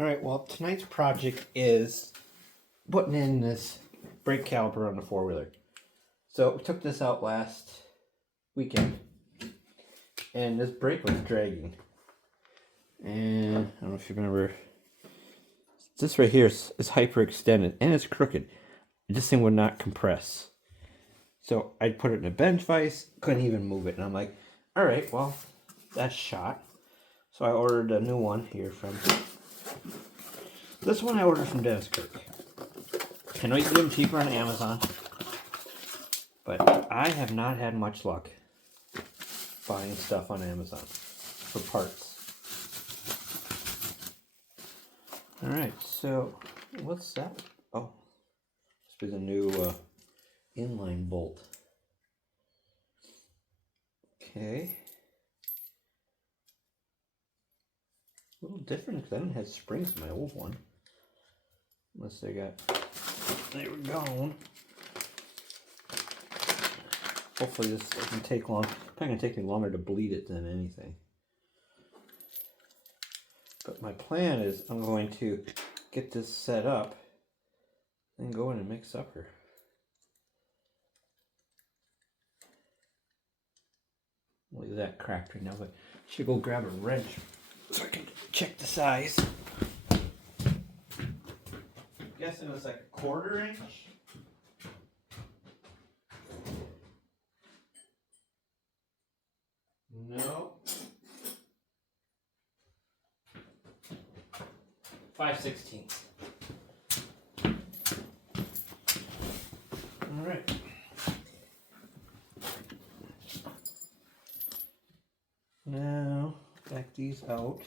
Alright, well, tonight's project is putting in this brake caliper on the four-wheeler. So we took this out last weekend, and this brake was dragging. And I don't know if you remember, this right here is hyperextended, and it's crooked. This thing would not compress. So I put it in a bench vise, couldn't even move it. And I'm like, alright, well, that's shot. So I ordered a new one here from... This one I ordered from Dennis Kirk. I know you can get them cheaper on Amazon, but I have not had much luck buying stuff on Amazon for parts. Alright, so what's that? Oh, this is a new inline bolt. Okay. A little different because I didn't have springs in my old one. Unless they got... They were gone. Hopefully this doesn't take long. It's probably going to take me longer to bleed it than anything. But my plan is I'm going to get this set up and go in and make supper. Look at that cracked right now, but I should go grab a wrench so I can check the size. I'm guessing it was like a 1/4 inch. No. 5/16. All right. Now back these out.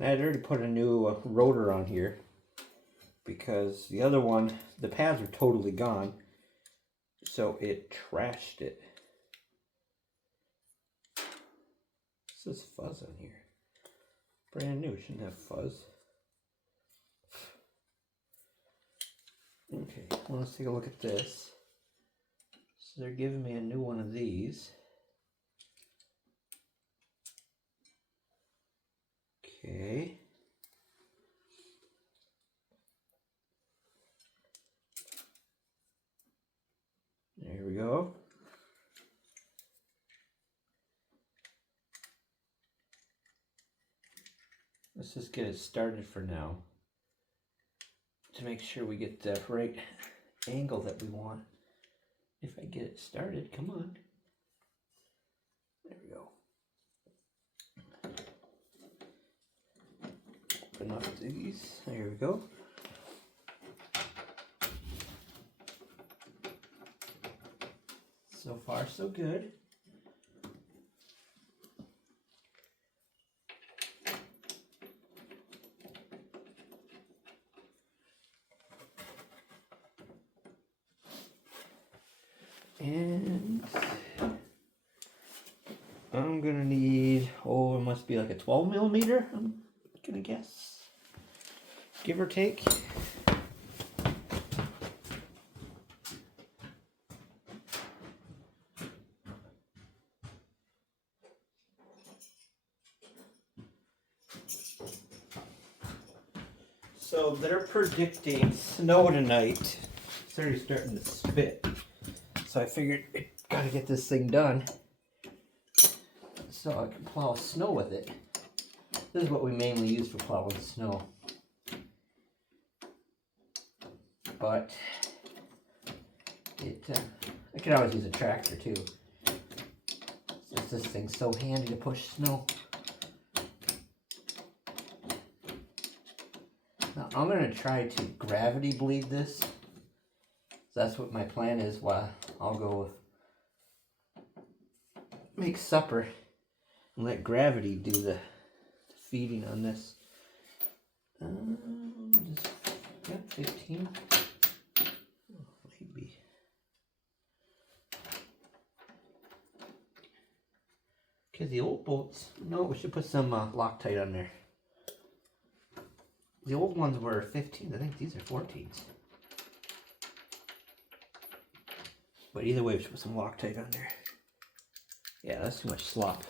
I had already put a new rotor on here because the other one, the pads were totally gone, so it trashed it. This is fuzz on here. Brand new, shouldn't have fuzz. Okay, well, let's take a look at this. So they're giving me a new one of these. Okay. There we go. Let's just get it started for now to make sure we get the right angle that we want. If I get it started, come on. There we go. Open up these. There we go. So far, so good. And I'm gonna need, oh, it must be like a 12mm, I'm gonna guess, give or take. So they're predicting snow tonight. It's already starting to spit. So I figured I gotta get this thing done so I can plow snow with it. This is what we mainly use for plowing snow. But I could always use a tractor too. Since this thing's so handy to push snow. Now I'm gonna try to gravity bleed this. So that's what my plan is. While I'll go make supper and let gravity do the feeding on this. Just, yeah, 15. Oh, maybe. Okay, the old bolts. No, we should put some Loctite on there. The old ones were 15s. I think these are 14s. But either way, we should put some Loctite on there. Yeah, that's too much slop.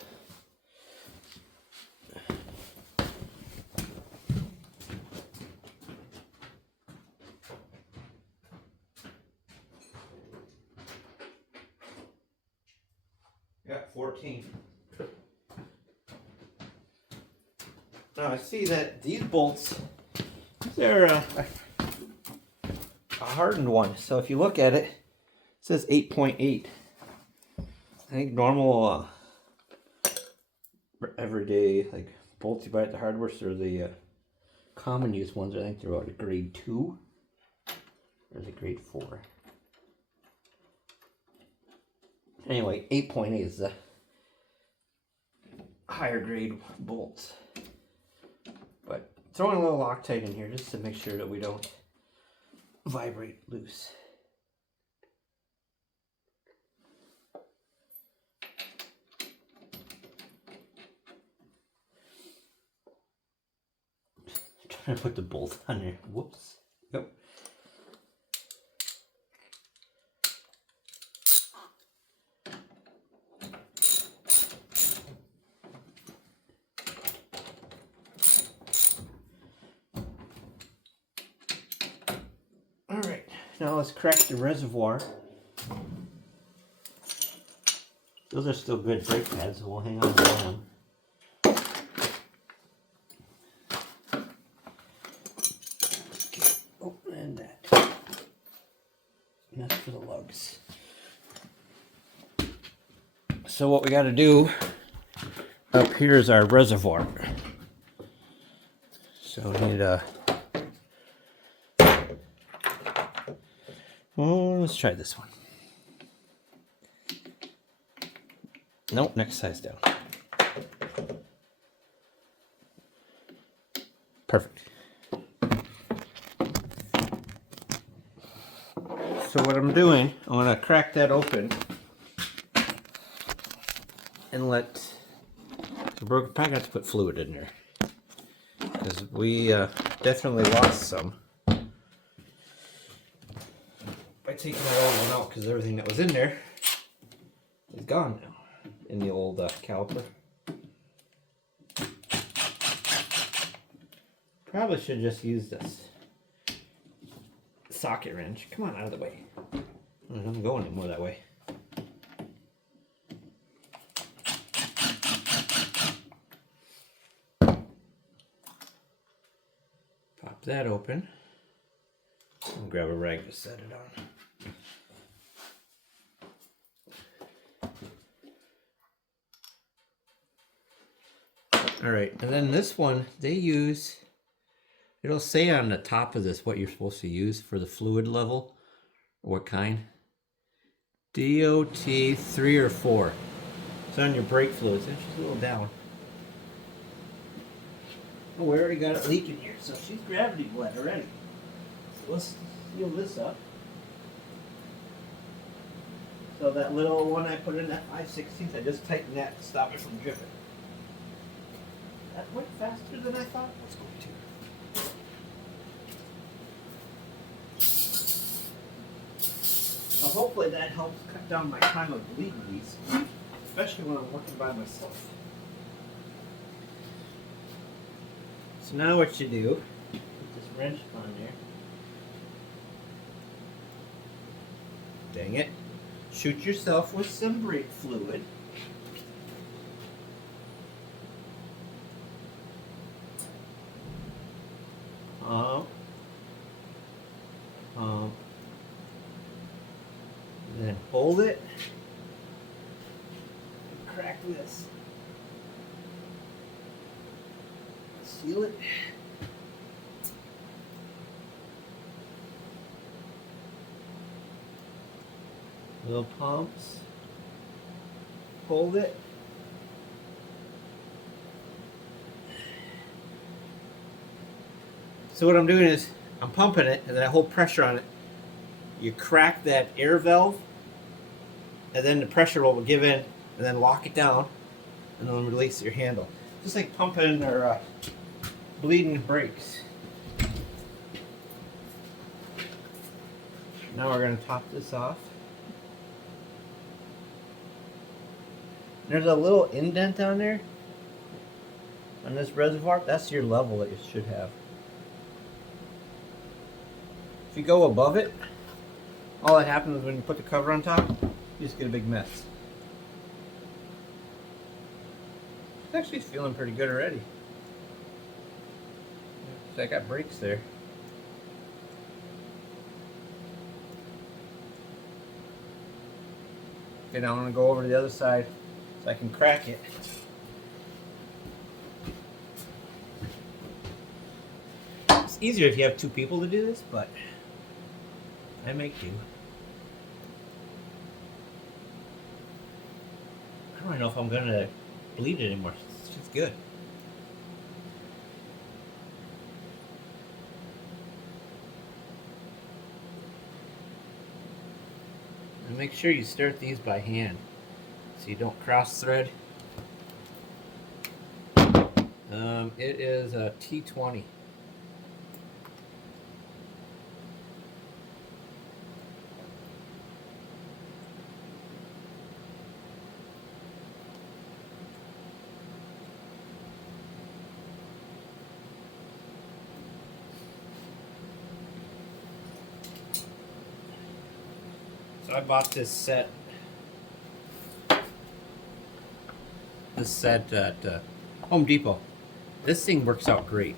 Got 14. Now I see that these bolts, they're a hardened one. So if you look at it, it says 8.8. I think normal everyday like bolts you buy at the hardware store, the common use ones, I think they're about a grade 2 or is it grade 4? Anyway, 8.8 is the higher grade bolts. But throwing a little Loctite in here just to make sure that we don't vibrate loose. Trying to put the bolt on there. Whoops. Yep. Alright, now let's crack the reservoir. Those are still good brake pads, so we'll hang on to them. Oh, and that. And that's for the lugs. So what we got to do up here is our reservoir. So we need a... Well, let's try this one. Nope, next size down. Perfect. So what I'm doing, I'm going to crack that open and let the broken pipe. I got to put fluid in there because we definitely lost some by taking that old one out because everything that was in there is gone now in the old caliper. Probably should just use this socket wrench. Come on, out of the way. I don't go anymore that way. Pop that open. And grab a rag to set it on. Alright, and then this one, they use, it'll say on the top of this what you're supposed to use for the fluid level, or what kind. DOT 3 or 4. It's on your brake fluids. It's just a little down. Oh, we already got it leaking here, so she's gravity bled already. So let's seal this up. So that little one I put in, that 5/16, I just tightened that to stop it from dripping. That went faster than I thought it was going to. So hopefully that helps cut down my time of bleeding these, especially when I'm working by myself. So now what you do, put this wrench on there. Dang it. Shoot yourself with some brake fluid. And then hold it and crack this. Seal it. Little pumps. Hold it. So what I'm doing is I'm pumping it and then I hold pressure on it. You crack that air valve and then the pressure will give in and then lock it down and then release your handle. Just like pumping or bleeding brakes. Now we're going to top this off. There's a little indent down there on this reservoir. That's your level that you should have. If you go above it, all that happens when you put the cover on top, you just get a big mess. It's actually feeling pretty good already. So I got brakes there. Okay, now I'm going to go over to the other side so I can crack it. It's easier if you have two people to do this, but I make do. I don't really know if I'm going to bleed it anymore. It's just good. And make sure you start these by hand so you don't cross thread. It is a T20. So I bought this set at Home Depot. This thing works out great.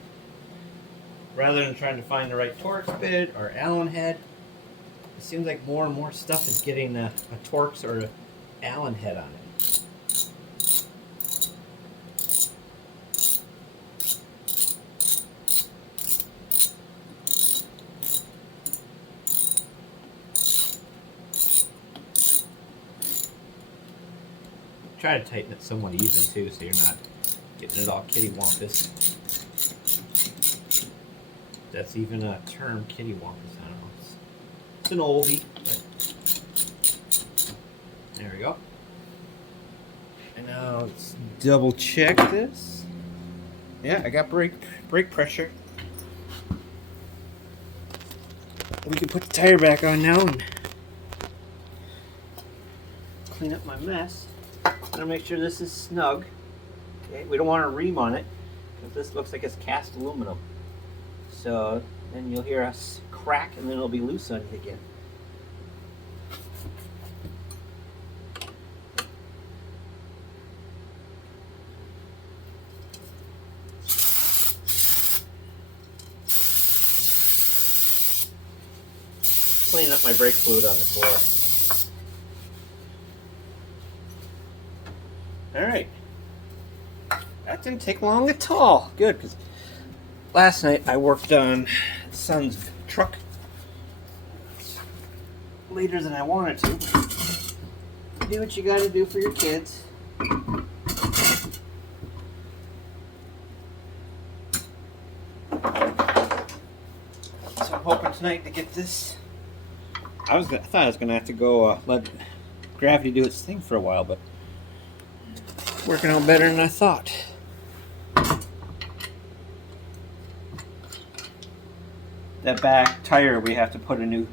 Rather than trying to find the right Torx bit or Allen head, it seems like more and more stuff is getting a Torx or a Allen head on it. Try to tighten it somewhat even too, so you're not getting it all kitty-wampus. That's even a term, kitty-wampus. I don't know. It's an oldie, but there we go. And now let's double check this. Yeah, I got brake pressure. We can put the tire back on now and clean up my mess. I'm gonna make sure this is snug. Okay, we don't want a ream on it because this looks like it's cast aluminum. So then you'll hear us crack and then it'll be loose on it again. Clean up my brake fluid on the floor. Alright. That didn't take long at all. Good, because last night I worked on son's truck later than I wanted to. Do what you gotta do for your kids. So I'm hoping tonight to get this. I thought I was gonna have to go let gravity do its thing for a while, but it's working out better than I thought. That back tire, we have to put a new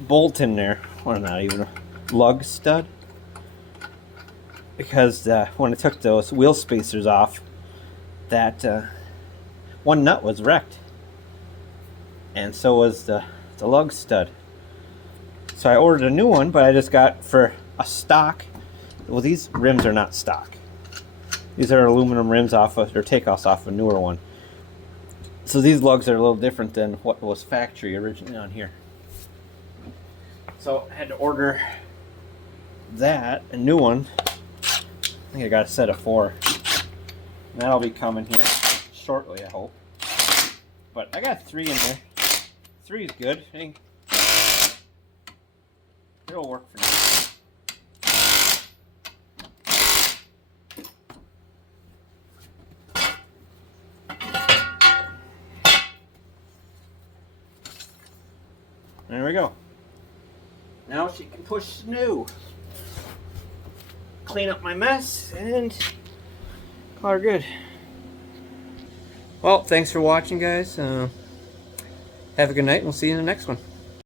bolt in there, or not even a lug stud, because when I took those wheel spacers off, that one nut was wrecked, and so was the lug stud. So I ordered a new one, but I just got for a stock. Well, these rims are not stock. These are aluminum rims off of, or takeoffs off a newer one. So these lugs are a little different than what was factory originally on here. So I had to order that, a new one. I think I got a set of 4. And that'll be coming here shortly, I hope. But I got 3 in there. 3 is good. I think it'll work for now. There we go. Now she can push new. Clean up my mess and call her good. Well, thanks for watching, guys. Have a good night and we'll see you in the next one.